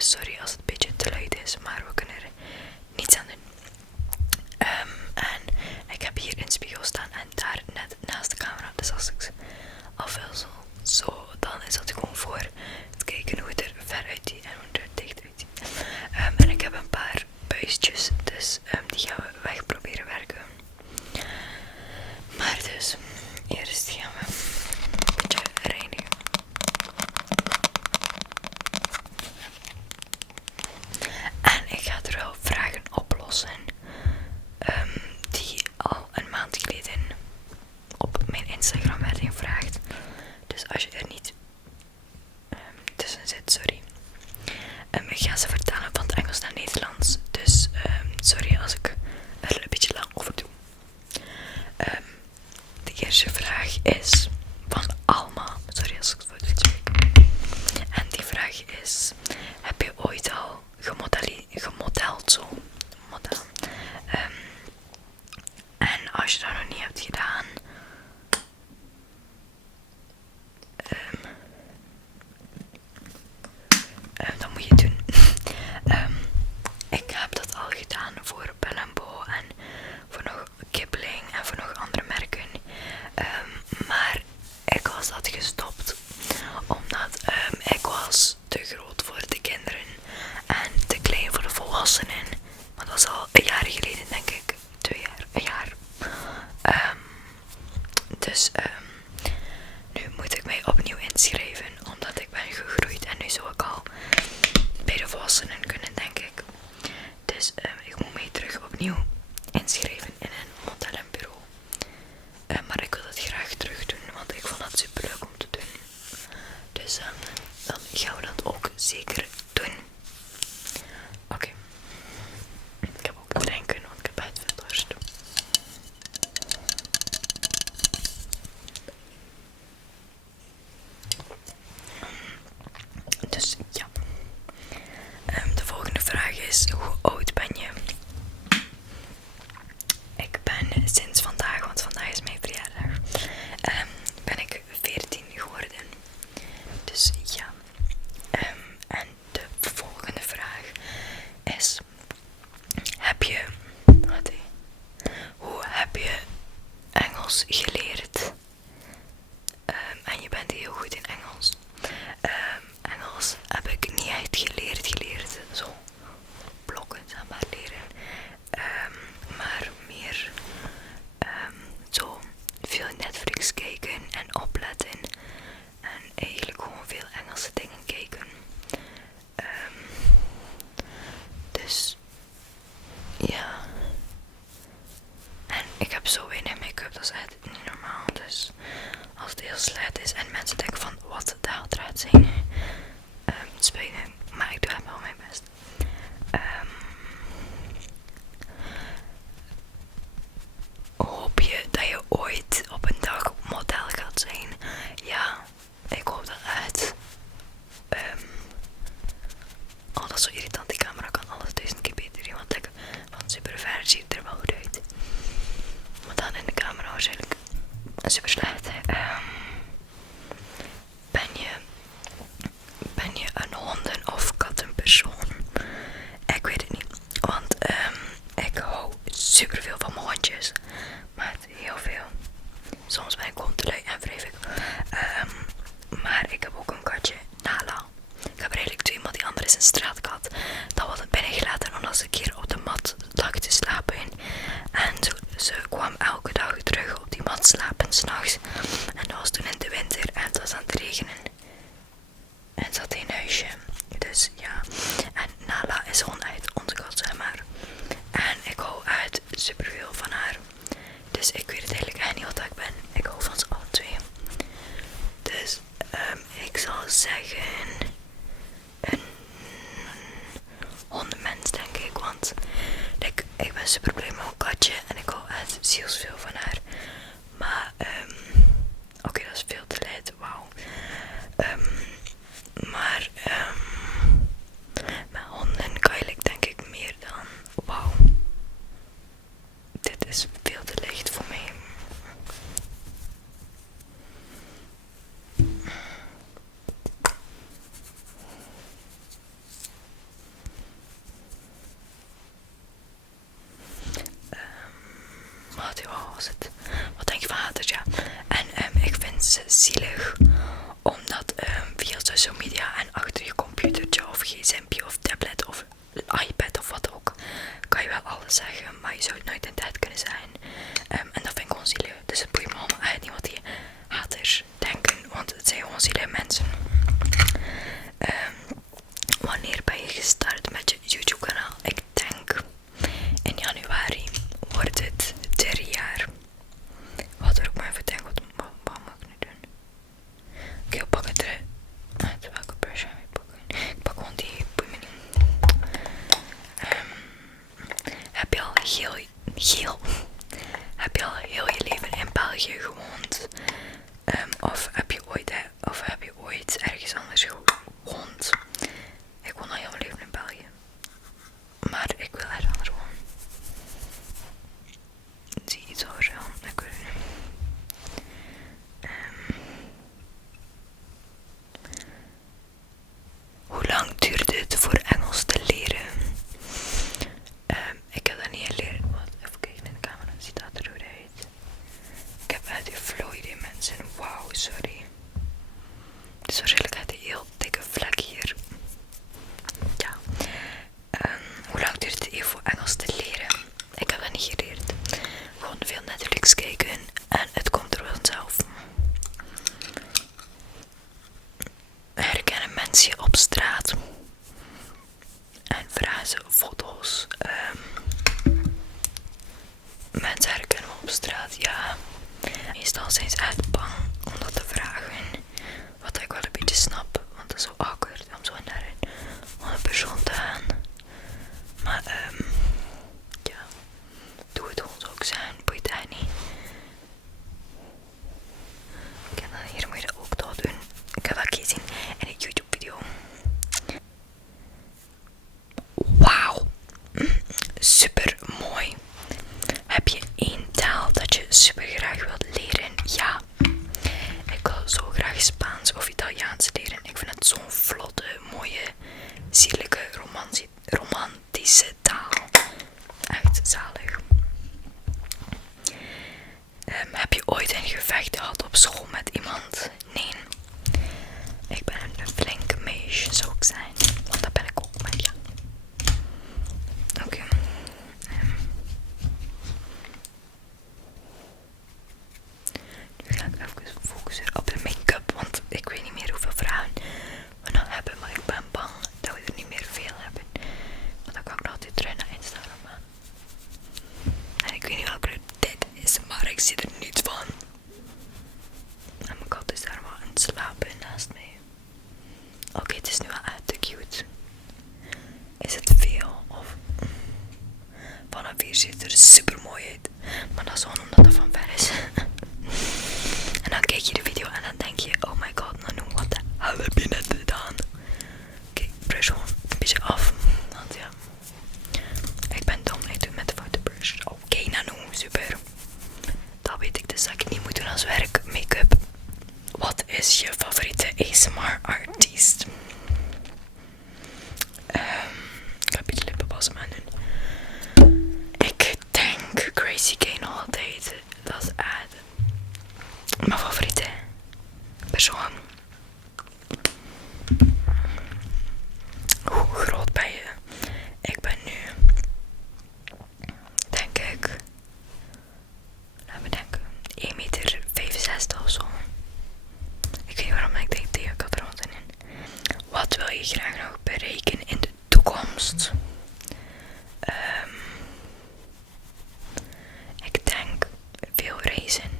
Dus sorry als het een beetje te luid is, maar we kunnen er niets aan doen. En ik heb hier een spiegel staan en daar net naast de camera. Dus als ik afvul zo, dan is dat gewoon voor het kijken hoe het er ver uitziet en hoe het er dicht uitziet. En ik heb een paar buisjes, dus die gaan we weg proberen werken. Maar dus, eerst gaan we een beetje reinigen. En ik ga er wel vragen oplossen die al een maand geleden op mijn Instagram werden gevraagd. Dus als je er niet tussen zit, sorry. Ik ga ze vertalen van het Engels naar Nederlands. Dus sorry als ik er een beetje lang over doe. De eerste vraag is van Alma. Sorry als ik het fout uitspreek. En die vraag is: heb je ooit al gemodeld zo? Model. En als je dat nog niet hebt gedaan, dan moet je het doen. Ik heb dat al gedaan voor Bell&Bo en voor nog Kipling en voor nog andere merken. Maar ik was dat gestopt omdat ik was te groot voor de kinderen en te klein voor de volwassenen. Maar dat was al een jaar geleden, denk ik. 2 jaar, een jaar. Dus nu moet ik mij opnieuw inschrijven omdat ik ben gegroeid en nu zou ik al bij de volwassenen kunnen, denk ik. Dus ik moet mij terug opnieuw inschrijven in een modellenbureau. Maar ik wil dat graag terug doen, want ik vond dat super leuk om te doen. Dus dan gaan we dat ook zeker doen. Oké. Ik heb ook te drinken, want ik heb het veel dorst. Dus ja. De volgende vraag is: hoe oud ben je? Ik ben sinds vandaag, want vandaag is mijn verjaardag, ben ik 14 geworden. Dus ja. En de volgende vraag is: hoe heb je Engels geleerd? En je bent heel goed in Engels. Engels heb ik niet echt geleerd. Zo blokken, zeg maar, leren. Maar meer zo veel Netflix kijken en opletten. En eigenlijk gewoon veel Engelse dingen kijken. Dus ja. En ik heb zo weinig make-up, dat is echt niet normaal. Dus als het heel slecht is en mensen denken van wat de hel draait zijn, het spijt me, maar ik doe echt wel mijn best. Hoop je dat je ooit op een dag model gaat zijn? Ja, ik hoop dat echt. Oh, dat is zo irritant, die camera kan alles 1000 keer beter doen, want van super ver ziet het er wel goed uit. Maar dan in de camera waarschijnlijk super slecht. Ben je een honden- of kattenpersoon? Ik weet het niet, want ik hou super veel van mijn hondjes. Maar heel veel. Soms ben ik gewoon te lui en wrijf ik. Maar ik heb ook een katje, Nala. Ik heb er eigenlijk 2, maar die andere is een straatkat. Dat was binnengelaten omdat ze een keer op de mat lag te slapen. En ze kwam elke dag terug op die mat slapen s'nachts. En dat was toen in de winter en het was aan het regenen. En ze had een huisje. Dus ja. En Nala is gewoon echt onze kat, zeg maar. En ik hou echt superveel van haar. Dus ik weet het eigenlijk echt niet wat ik ben. Ik hou van ze alle 2. Dus ik zal zeggen een hondenmens, denk ik. Want ik ben super blij met mijn katje en ik hou echt zielsveel van haar. Maar oké, dat is veel te luid. Wauw. Maar met honden kan je denk ik meer dan wauw. Dit is veel te licht voor mij. mensen op straat en vragen ze foto's. Mensen herkennen me op straat, ja. Meestal zijn ze echt bang om dat te vragen. Wat ik wel een beetje snap, want dat is zo awkward om zo naar een persoon te gaan. Maar ja, doe het gewoon zo ook zijn, boeit hij niet. En dan hier moet je dat ook toch doen. Ik heb dat gezien in een YouTube video. Wauw, super mooi. Heb je één taal dat je super graag wilt leren? Ja, ik wil zo graag Spaans of Italiaans leren. Ik vind het zo'n vlotte, mooie, zierlijke, romantische taal. Echt zalig. Heb je ooit een gevecht gehad op school met iemand? Nee. Ik ben een flinke meisje, zou ik zijn. Want dat ben ik ook, maar ja. Oké. Nu ga ik even focussen op de make-up, want ik weet niet meer hoeveel vragen we nog hebben, maar ik ben bang dat we er niet meer veel hebben. Want dan kan ik nog altijd terug naar Instagram gaan. En ik weet niet welke kleur dit is, maar ik zie er niet van. En mijn kat is daar wel aan het slapen naast mij. Oké, het is nu wel echt te cute. Is het veel? Of vanaf hier ziet het er super mooi uit. Maar dat is gewoon omdat het van ver is. En dan kijk je de video en dan denk je, oh my god, Nanoe, wat de hel heb je net gedaan? Oké, brush gewoon een beetje af. Want ja, ik ben dom, ik doe met de foute brush. Oké, Nanoe, super. Dat weet ik dus dat ik het niet moet doen als werk, make-up. Wat is je favoriete ASMR-artiest? Ik ga een beetje lippenbalsem aan doen. Ik denk Gracie K nog altijd. Dat is echt mijn favoriete persoon. Hoe groot ben je? Ik ben nu, denk ik, laten we denken, 1,65 meter of zo. Ik weet niet waarom ik denk tegen ik had er wat in. Wat wil je graag nog bereiken in de toekomst? Ik denk veel reizen.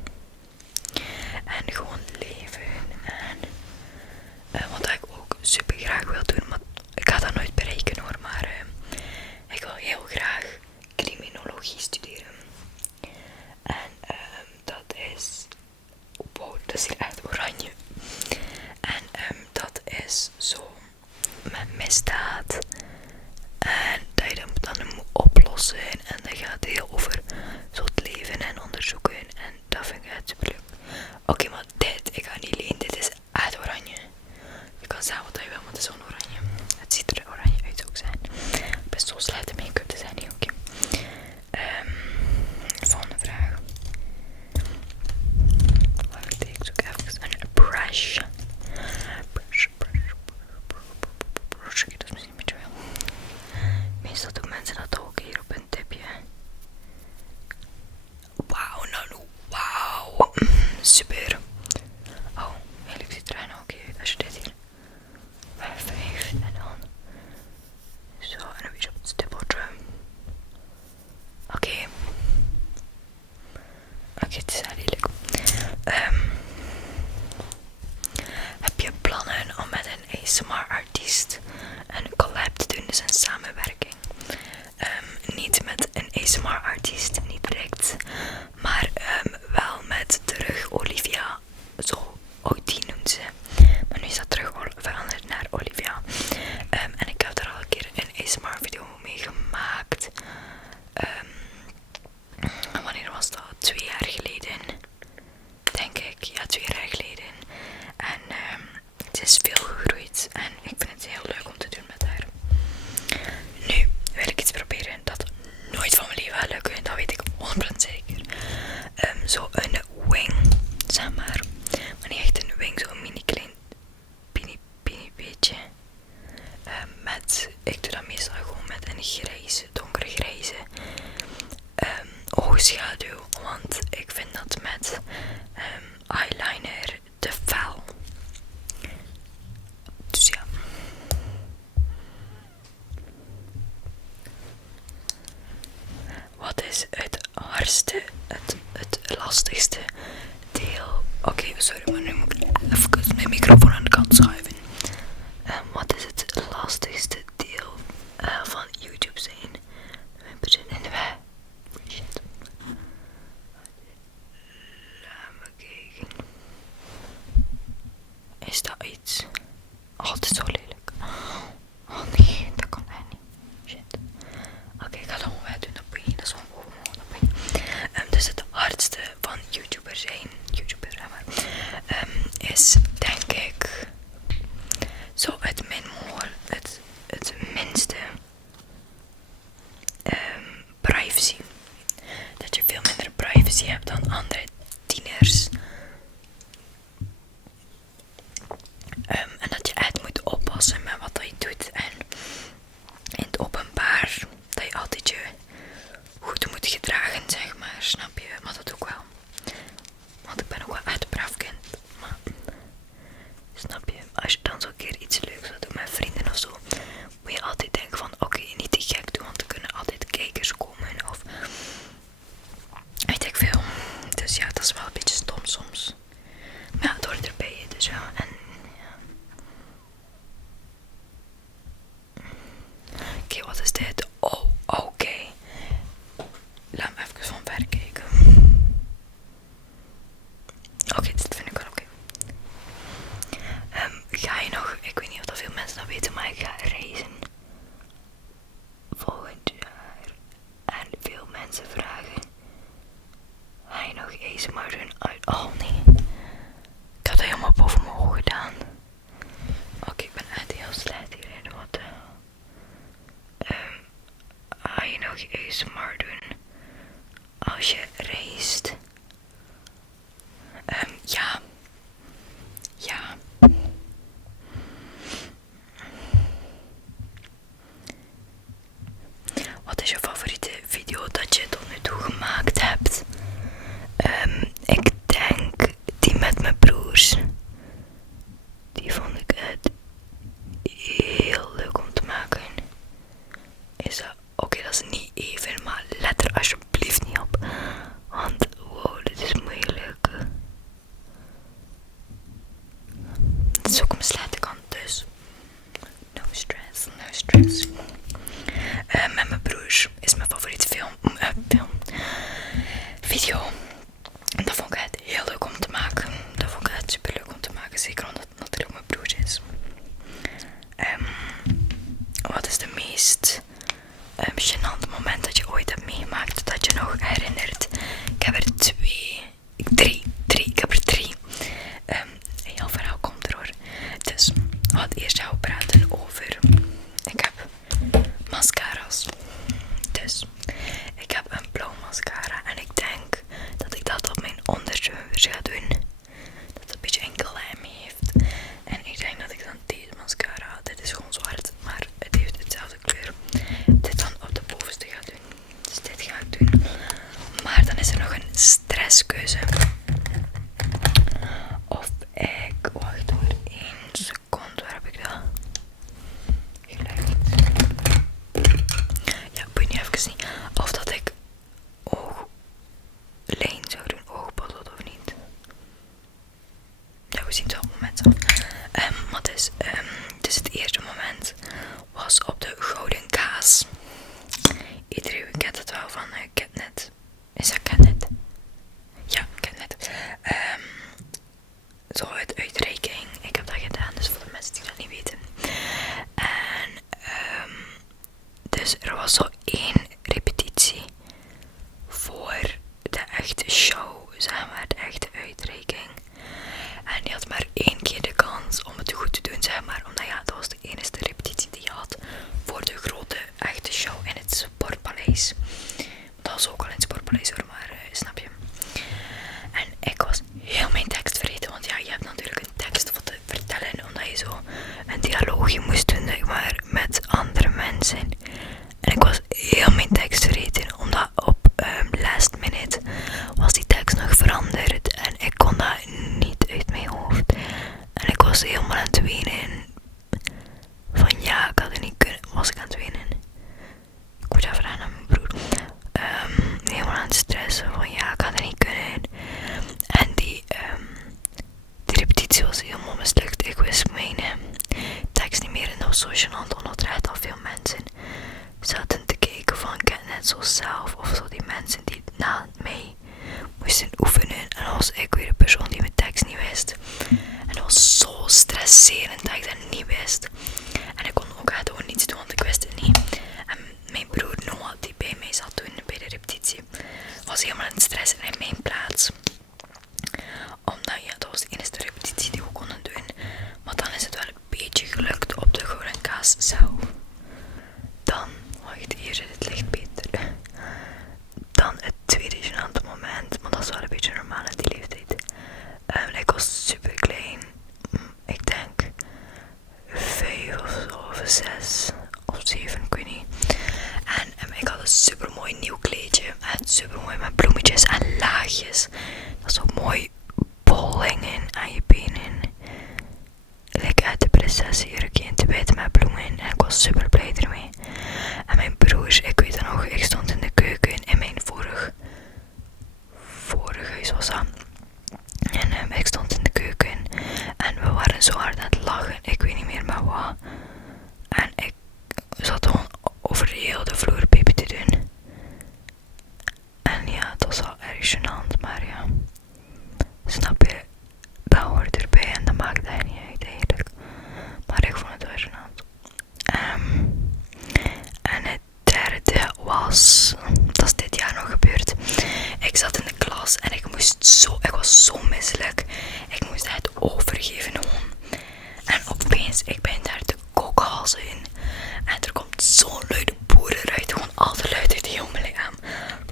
En gewoon leven. En wat ik ook super graag wil doen, maar ik ga dat nooit bereiken hoor. Maar ik wil heel graag criminologie studeren. En dat is... Wow, dat is hier echt oranje. En dat is zo met misdaad. En dat je dan moet oplossen. En dat gaat heel over zo het leven en onderzoeken. En dat vind ik echt super leuk. Oké, maar dit, ik ga niet leen. Dit is echt oranje. Je kan zeggen wat je wil, maar het is zo'n oranje. Het ziet er oranje uit, zou ik zijn. Best zo slechte make-up te zijn, niet oké. Volgende vraag. Wacht, ik zoek even een brush. Brush. Oké, dat is misschien een beetje wel. Meestal doen mensen dat ook hier op een tipje. Wauw, Nanoe, zo het het minste privacy. Dat je veel minder privacy hebt dan andere tieners. En dat je echt moet oppassen met wat je doet. En in het openbaar dat je altijd je goed moet gedragen, zeg maar. Snap je? Maar dat ook wel. Want ik ben ook wel echt een braaf kind. Maar snap je? Als je dan zo'n keer iets leuks wil doen met vrienden of zo, moet je altijd denken van oké, niet te gek doen, want er kunnen altijd kijkers komen of weet ik veel. Dus ja, dat is wel een beetje stom soms. Maar ja, het hoort erbij, dus ja. En ja. Oké, wat is dit? Oh, oké. Laat me even van ver kijken. Oké, dit vind ik wel oké. Ga je nog, ik weet niet of dat veel mensen dat weten, maar ik ga reizen volgend jaar. En veel mensen vragen, ga je nog ASMR doen uit? Oh nee, ik had dat helemaal boven mijn ogen gedaan. Oké, ik ben echt heel slecht hierin. Wat ga je nog ASMR doen als je reist? Ja. Ja. Wat is je favoriete video dat je tot nu toe gemaakt hebt? Ik denk die met mijn broers. Die vond ik echt heel leuk om te maken. Is dat oké, dat is niet even, maar let er alsjeblieft niet op. Want wow, dit is moeilijk. Het is ook mijn slechte kant, dus no stress, no stress. Met mijn broers is mijn favoriete video. En dat vond ik echt heel leuk om te maken. Dat vond ik echt super leuk om te maken, zeker omdat het natuurlijk mijn broer is. Wat is de meest gênante moment dat je ooit hebt meegemaakt dat je nog herinnert? Ik heb er drie. Ik heb er drie. Een heel verhaal komt er hoor. Dus wat eerst gaan we praten over. Ik heb mascara's. Dus ik heb een blauw mascara en ik denk dat ik dat op mijn onderste vingers ga doen. Dat het een beetje een glam heeft. En ik denk dat ik dan deze mascara, dit is gewoon zwart, maar het heeft hetzelfde kleur, dit dan op de bovenste ga doen. Dus dit ga ik doen. Maar dan is er nog een stresskeuze. Of ik, wacht hoor, 1 seconde, waar heb ik dat gelegd? Ja, boeit niet even niet. Of dat ik ooglijn zou doen, oogpotlood of niet. Ja, we zien het wel op het moment zelf. Maar dus het eerste moment was op de Gouden Kaas. Iedereen kent het wel van Catnet. Is dat Catnet? Ja, Catnet. Zo uit uitreiking. Ik heb dat gedaan, dus voor de mensen die dat niet weten. En dus er was zo 1 repetitie voor de echte show, zeg maar, de echte uitreiking. En die had maar 1 keer de kans om het goed te doen, zeg maar. Omdat ja, dat was de enige repetitie die je had voor de grote echte show in het Sportpaleis. Dat was ook al in het Sportpaleis hoor, maar snap je. En ik was heel mijn tekst vergeten, want ja, je hebt natuurlijk een tekst voor te vertellen, omdat je zo een dialoogje moest doen, zeg maar, met andere mensen. En ik was heel mijn tekst vergeten, omdat op last minute was die tekst nog veranderd en ik kon dat niet uit mijn hoofd. En ik was helemaal aan het wenen. Van ja, ik had het niet kunnen. Was ik aan het wenen? Ik moet even vragen aan mijn broer. Helemaal aan het stressen van ja, ik had het niet kunnen. En die repetitie was helemaal mislukt. Ik wist mijn tekst niet meer en dat was zo gênant, omdat er echt al veel mensen zaten te kijken van ik ken net zo zelf of zo, die mensen die na mij moesten oefenen en dan was ik weer de persoon die mijn tekst niet wist en dat was zo stresserend dat ik dat niet wist en ik kon ook echt gewoon niets doen, want ik wist het niet. En mijn broer Noah, die bij mij zat toen bij de repetitie, was helemaal aan het stressen in mijn plaats, omdat ja, dat was de enige repetitie die we konden doen, maar dan is het wel een beetje geluk was zo. Dan, wacht, hier zit het licht beter. Dan het tweede gênante moment, maar dat is wel een beetje normaal in die leeftijd. Ik was super klein. Ik denk 5 of zo, of 6 of 7, ik weet niet. En ik had een super mooi nieuw kleedje. En super mooi met bloemetjes en laagjes. Dat is ook mooi bol hingen aan je benen. Lekker uit de prinsessenjurkje in te bijten met bloemen. En ik was super blij ermee. En mijn broers, ik weet het nog, ik stond in de keuken in mijn vorig huis was dat. En ik stond in de keuken en we waren zo hard aan het lachen, ik weet niet meer met wat. En ik zat gewoon over heel de vloer pipi te doen. En ja, het was wel erg gênant, maar ja, snap je, dat hoort erbij en dat maakt hij niet uit eigenlijk. Maar ik vond het wel gênant. En het derde was, dat is dit jaar nog gebeurd. Ik zat in de klas en ik was zo misselijk. Ik moest het overgeven gewoon. En opeens, ik ben daar de kokhalzen in. En er komt zo'n luide boer eruit. Gewoon al de luid uit heel mijn lichaam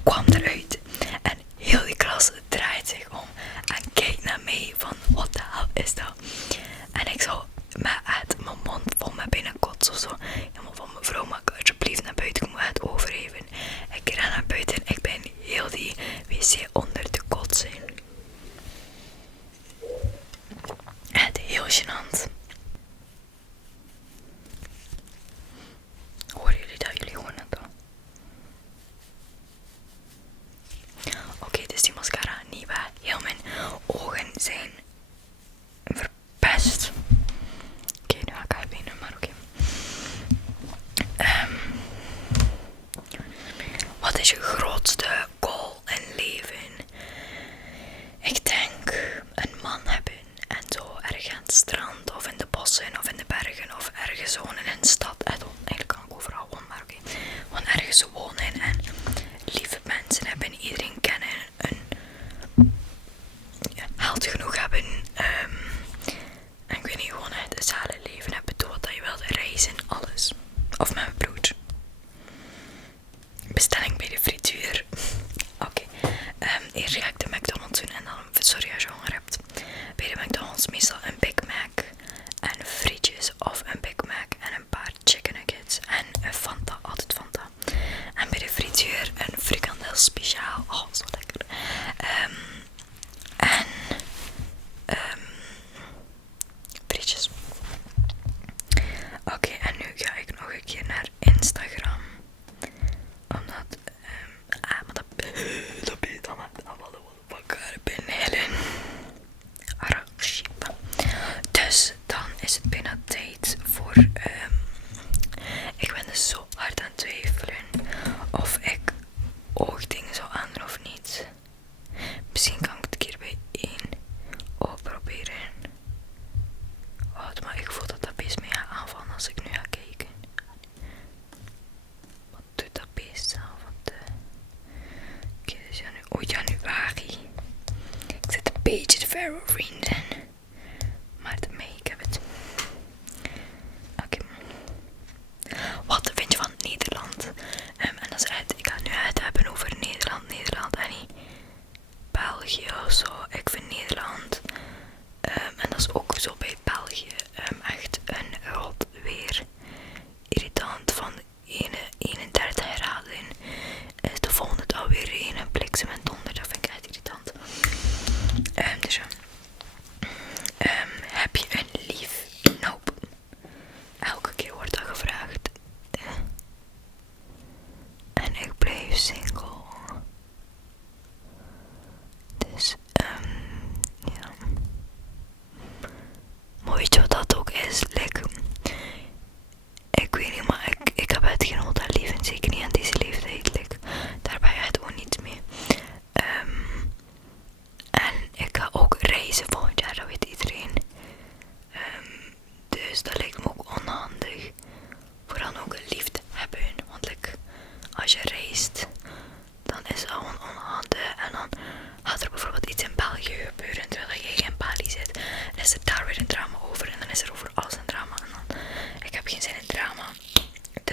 kwam eruit. En heel die klas draait zich om en kijkt naar mij van, wat de hel is dat? En ik zou met mijn mond vol met binnenkots of zo. Helemaal van, mevrouw, mag ik alsjeblieft naar buiten, ik moet het overgeven. Ik ren naar buiten en ik ben heel die wc onder de kots in. Het heel gênant. Horen jullie dat? Jullie horen het dan? Oké, dus die mascara niet waar. Heel mijn ogen zijn verpest. Oké, nu ga ik uitbenen, maar oké. Wat is je grootste goal in leven? Ik denk een man hebben en zo ergens aan het strand of in de bossen of in de bergen of ergens wonen in een stad. Eigenlijk kan ik overal wonen, maar oké. Gewoon ergens wonen en lieve mensen hebben, iedereen kennen, geld genoeg hebben. En ik weet niet, gewoon het zale leven hebben, doe wat je wilt, reizen, alles. Of met mijn broer. Bestelling bij de frituur. Oké. Eerst ga ik de McDonald's doen en dan, sorry als je honger hebt. Bij de McDonald's meestal een Big Mac en frietjes of een Big Mac en een paar chicken nuggets en een Fanta, altijd Fanta. En bij de frituur een frikandel speciaal. Oh, zo lekker. Frietjes. Oké, en nu ga ik nog een keer naar Instagram. Omdat, maar dat ben je dan met allemaal de elkaar binnen. Dus dan is het bijna tijd voor, ik ben dus zo hard aan het twijfelen of ik oogdingen zou aandoen of niet. Misschien kan ik het een keer bij 1 proberen. Maar ik voel dat beest mee gaat aanvallen als ik nu ga kijken. Wat doet dat beest zelf? Oké, dus januari. Ik zit een beetje te ver voor vrienden. Maar mee, ik heb het. Oké. Wat vind je van Nederland? En dat is echt, ik ga nu het hebben over Nederland en niet België of zo. Ik vind Nederland, en dat is ook zo bij België, echt een rot weer. Irritant, van 31 graden is de volgende dag weer regen, bliksem en donder. Dat vind ik echt irritant. Dus ja.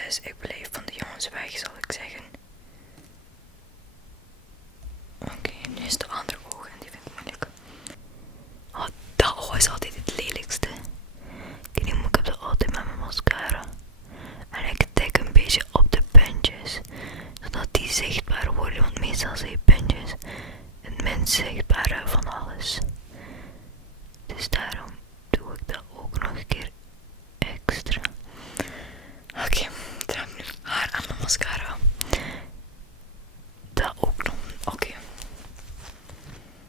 Dus ik bleef van de jongens weg, zal ik zeggen. Oké, nu is de andere oog en die vind ik moeilijk. Oh, dat oog is altijd het lelijkste. Ik heb dat altijd met mijn mascara. En ik tik een beetje op de puntjes, zodat die zichtbaar worden, want meestal zijn puntjes het minst zichtbare van alles. Dus daarom doe ik dat ook nog een keer extra. Oké, dan heb ik nu haar aan mijn mascara. Dat ook nog. Oké.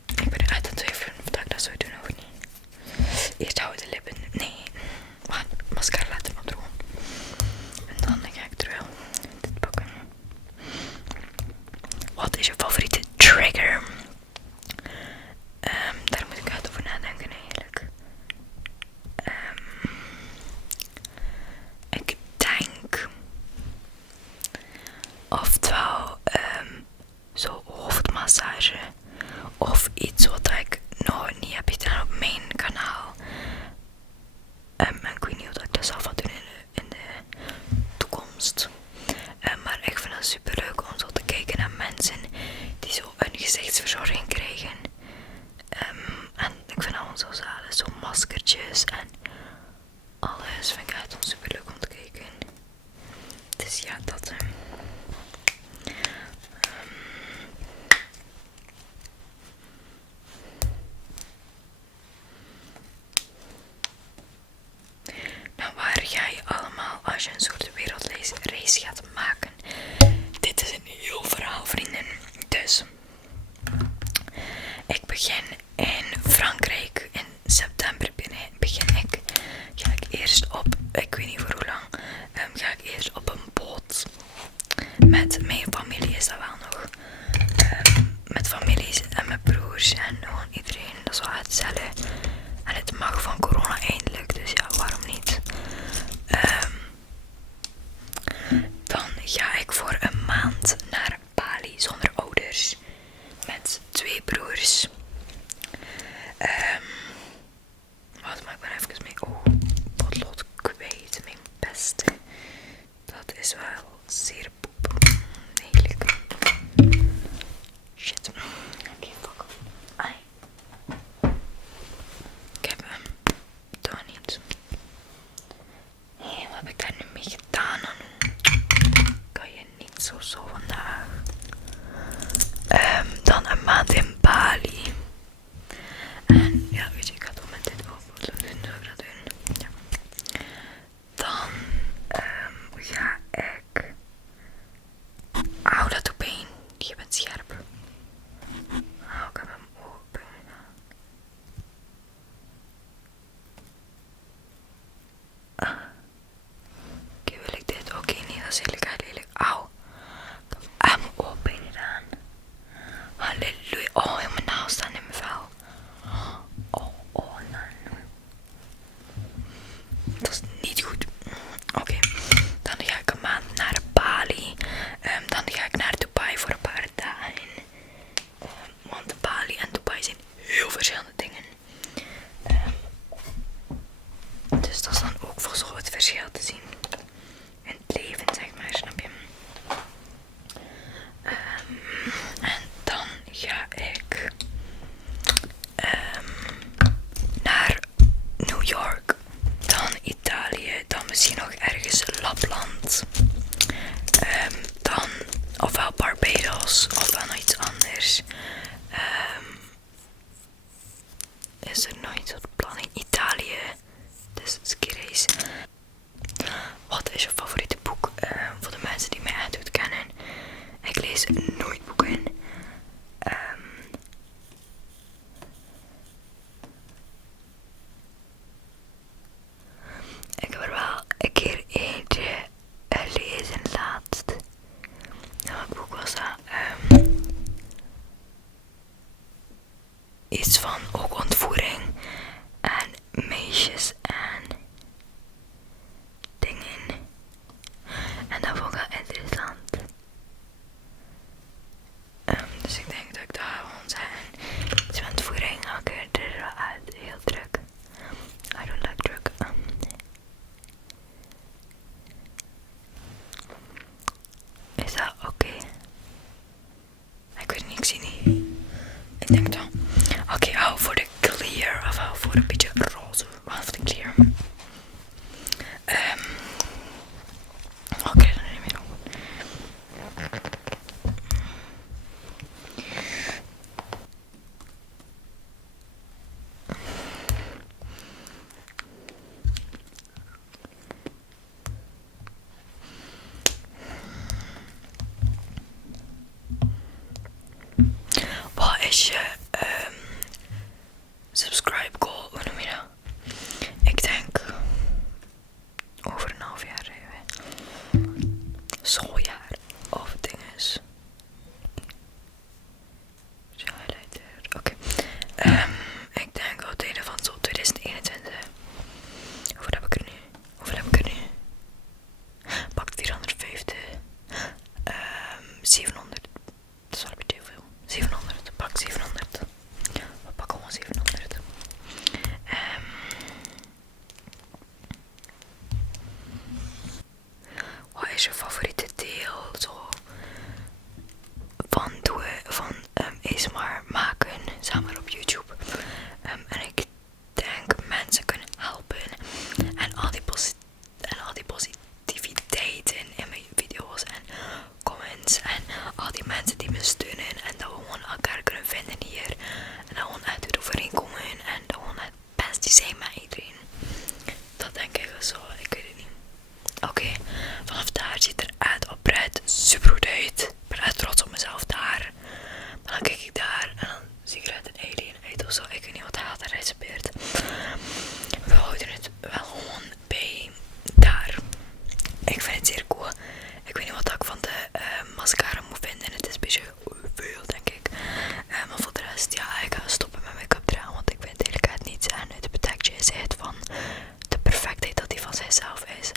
Ik ben er uit aan het twijfelen of ik dat zou doen of niet. Eerst houden de lippen. Nee. Wacht, mascara laten we drogen. En dan ga ik terwijl dit pakken. Wat is je favoriete trigger? Daar moet ik uit over nadenken eigenlijk. Ik denk oftewel zo hoofdmassage of iets wat ik nog niet heb gedaan op mijn kanaal. En ik weet niet of ik dat zelf ga doen in de toekomst. Maar ik vind het super leuk om zo te kijken naar mensen die zo een gezichtsverzorging krijgen. En ik vind dat zo zalig, zo maskertjes en alles vind ik echt super leuk om te kijken. Dus ja, dat. Nou, waar ga je allemaal als je een soort wereldreis gaat maken? Dit is een heel verhaal, vrienden. Dus ik begin in Frankrijk. In september ga ik eerst op, ik weet niet voor hoe lang, ga ik eerst op een boot. Met mijn familie is dat wel nog. Met families en mijn broers en gewoon iedereen. Dat is wel hetzelfde. En het mag van corona eindelijk, dus ja, waarom niet? Dan ga ik voor een maand naar Bali zonder ouders. Met 2 broers. Wat maak ik maar even mee? Oh, potlood kwijt. Mijn beste. Dat is wel zeer poep. Eigenlijk. Shit. Oké, fuck. Ai. Ik heb hem. Dat niet. Hé, wat heb ik daar nu mee gedaan? Kan je niet zo vandaag. Dan een maand in Bali. En ja, weet je, ik ga het ook met dit oplossen. Dus zou ik dat doen. Ja. Dan ga ik. Auw, dat doet pijn. Je bent scherp. Oh, ik heb hem open. Oké, wil ik dit? Oké, nee, dat is heel lelijk. Auw. Ik heb hem open gedaan. Halleluja. Oh, helemaal naast staan in mijn vel. Oh, nee. Dat is niet goed. Oké, dan ga ik een maand naar Bali. Dan ga ik naar Dubai voor een paar dagen. Want Bali en Dubai zijn heel verschillende dingen. Dus dat is dan ook voor zo het verschil te zien. In het leven, zeg maar, snap je? En dan ga ik naar New York, dan Italië, dan misschien nog ergens Lapland, dan ofwel Barbados ofwel nog iets anders. Is er nog iets op de planning? Italië, dus skireis. Wat is je favoriete boek? Voor de mensen die mij echt goed kennen. Ik lees nooit boeken. Ik heb er wel een keer eentje gelezen laatst. Welk boek was dat? Iets van ook ontvoering en meisjes en dingen. schooljaar of dinges. Highlighter, oké. Ik denk het einde van zo 2021. Hoeveel heb ik er nu? Pak 450. 700. Dat is wel een beetje veel. 700. Pak 700. We pakken gewoon 700. Wat is je favoriete deel? Zo van ASMR maken, samen op YouTube. En ik denk mensen kunnen helpen. En al die positiviteiten in mijn video's en comments. En al die mensen die me steunen. En dat we gewoon elkaar kunnen vinden hier. En dat we gewoon echt weer overeenkomen. En dat we gewoon het beste zijn met iedereen. Dat denk ik zo, ik weet het niet. Oké, vanaf daar ziet er echt oprecht super goed uit. Ik ben echt trots op mezelf daar. Maar dan kijk ik daar en dan zie ik eruit een alien uit of zo. Ik weet niet wat eruit gebeurt. We houden het wel gewoon bij daar. Ik vind het zeer cool. Ik weet niet wat ik van de mascara moet vinden. Het is een beetje veel, denk ik. Maar voor de rest, ja, ik ga stoppen met make-up dragen. Want ik vind het eigenlijk niet. En het betekent is het van de perfectheid dat hij van zichzelf is.